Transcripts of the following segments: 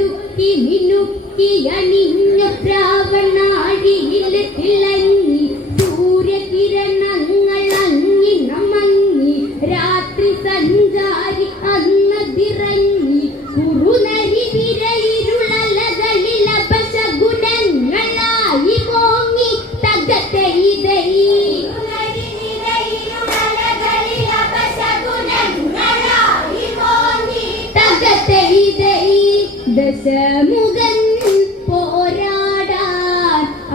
മിനുക്കി മിനുക്കി അണിഞ്ഞ പ്രാവണാഴിയിലെത്തില്ല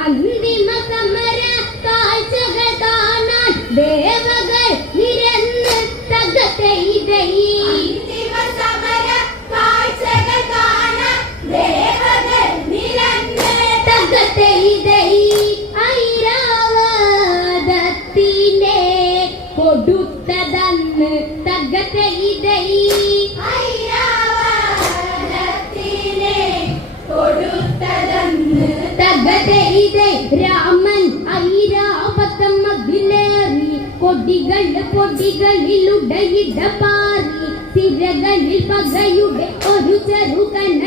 Hallelujah. ಕೈಗಳಿಲುಡೆಯಿದ್ದ ಪಾರಿ ಸಿರಗಳಿಲ್ ಪಗಯುವೆ ಒರು ಚರು ಕನ್ನ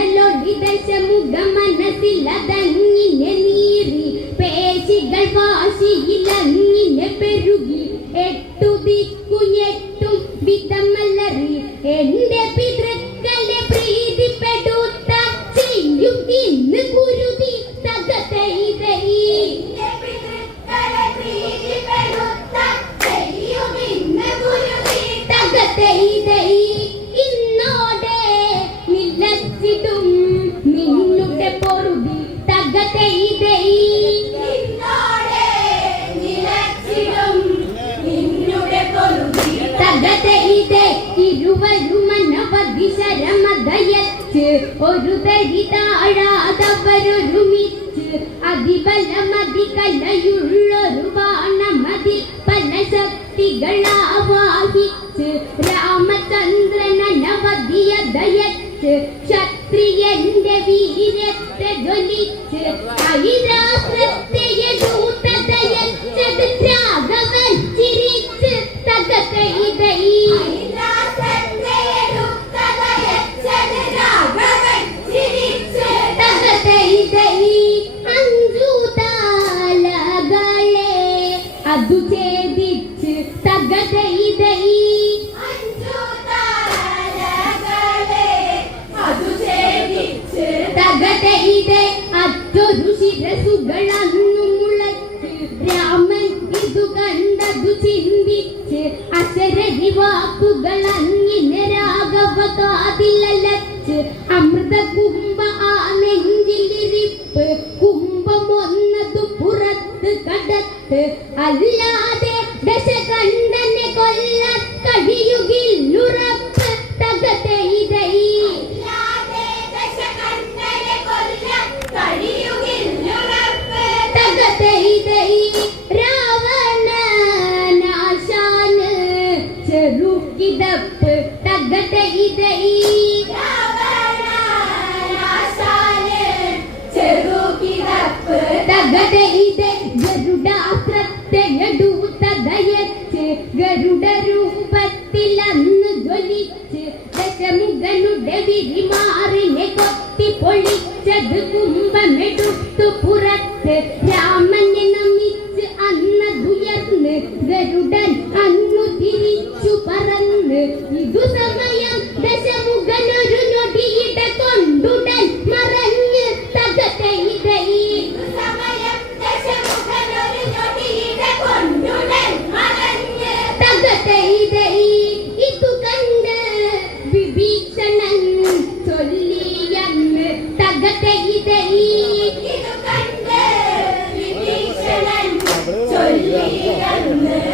gitti. അഴകുകളന്നും മുളച്ച് രാമൻ ഇതു കണ്ടതു ചിന്തിച്ച് അശരണി വാക്കുകൾ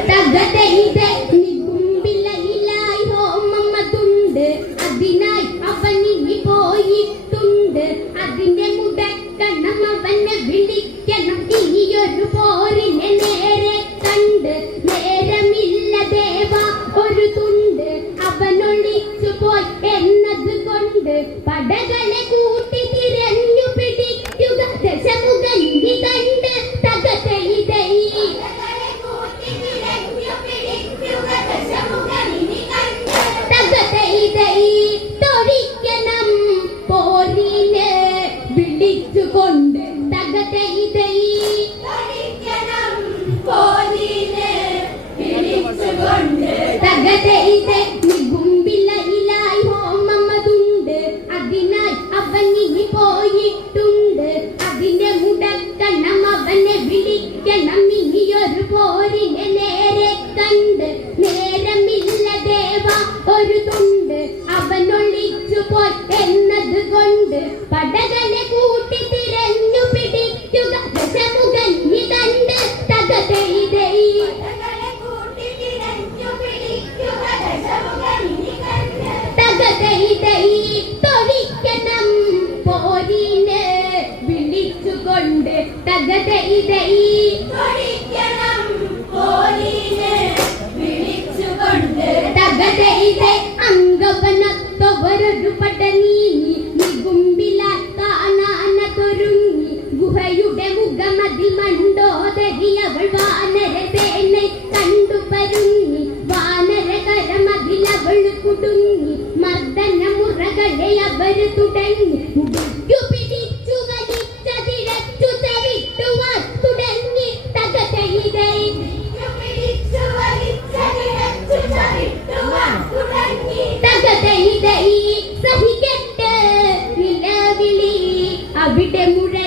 തകതയിത ഒരു തുണ്ട് അവൻ ഒളിച്ചു പോയി every day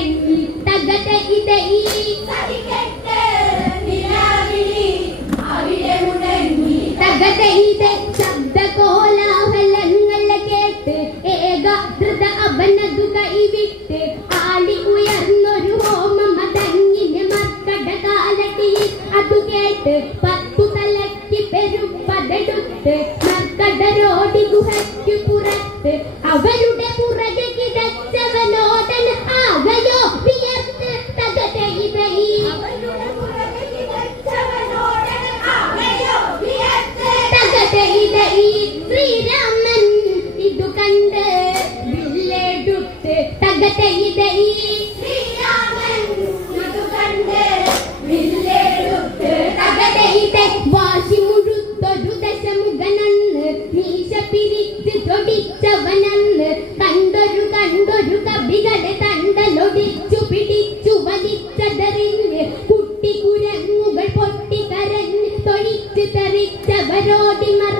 በዳወድ መረ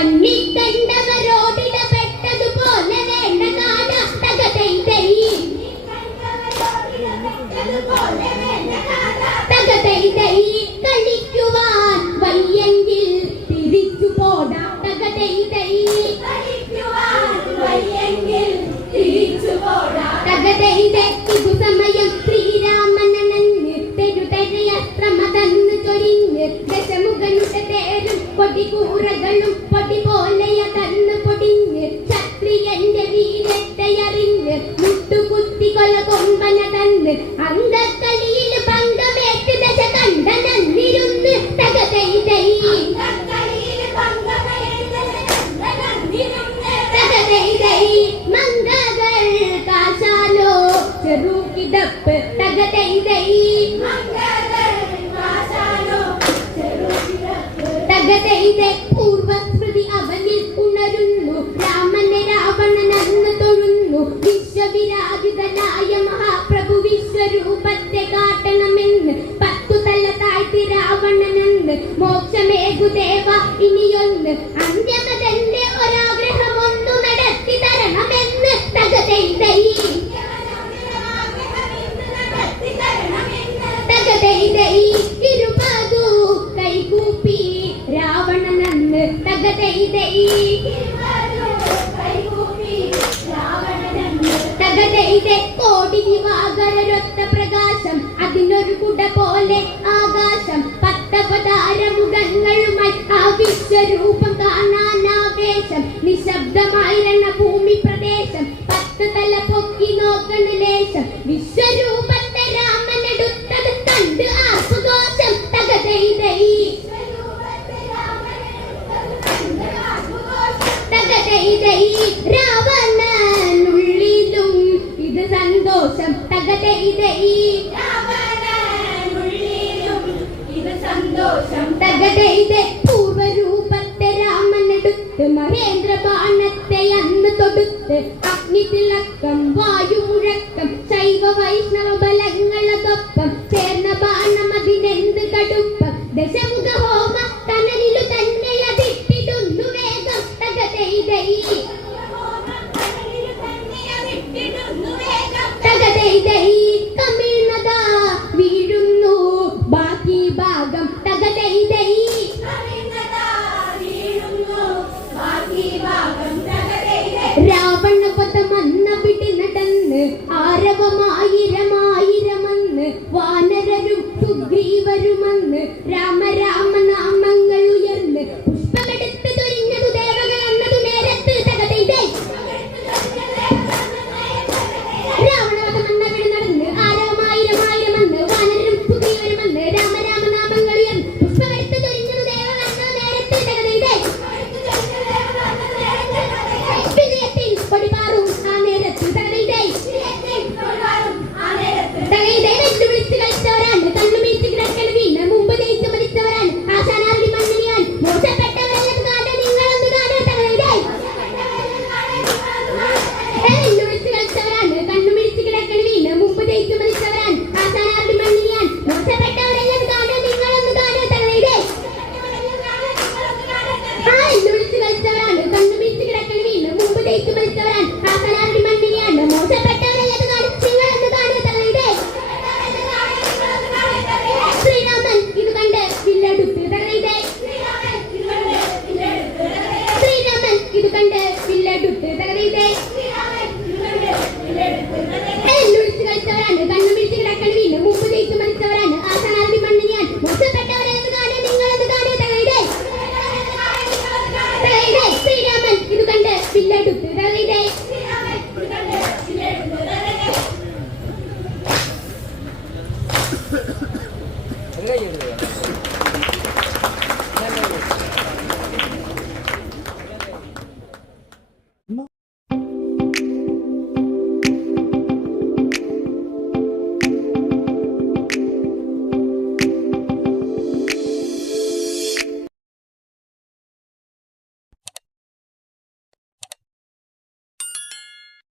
permiten പൊടികൂറകളും പൊടി പോലെയതന്ന് പൊടിഞ്ഞ് ക്ഷത്രിയന്റെ വീരത്തെയറിഞ്ഞ് മുട്ടുകുത്തി കൊല കൊമ്പന തന്ന് അന്തത്തിൽ ലോകവിരാജിതനായ മഹാപ്രഭു വിശ്വരൂപൻ ഇവിടെ കോടിനി വാകരൊത്ത പ്രകാശം അതിനൊരു കുട പോലെ ആകാശം. പത്തപതാരമുഖങ്ങളുമായി ആ വിശ്വരൂപം കാണാൻ ആവേശം നിശബ്ദമായിരണ ഭൂമി പ്രദേശം പത്ത് തല அகல இதை சந்தோஷம் தகத இதை பூர்வ ரூபத்தை രാമനെടുത്ത് മഹേന്ദ്ര ബാണത്തെ അന്ന് തൊടുത്ത് അഗ്നി തിളക്കം വായു മുഴക്കം ശൈവ വൈഷ്ണവ ചില്ലെടുത്ത്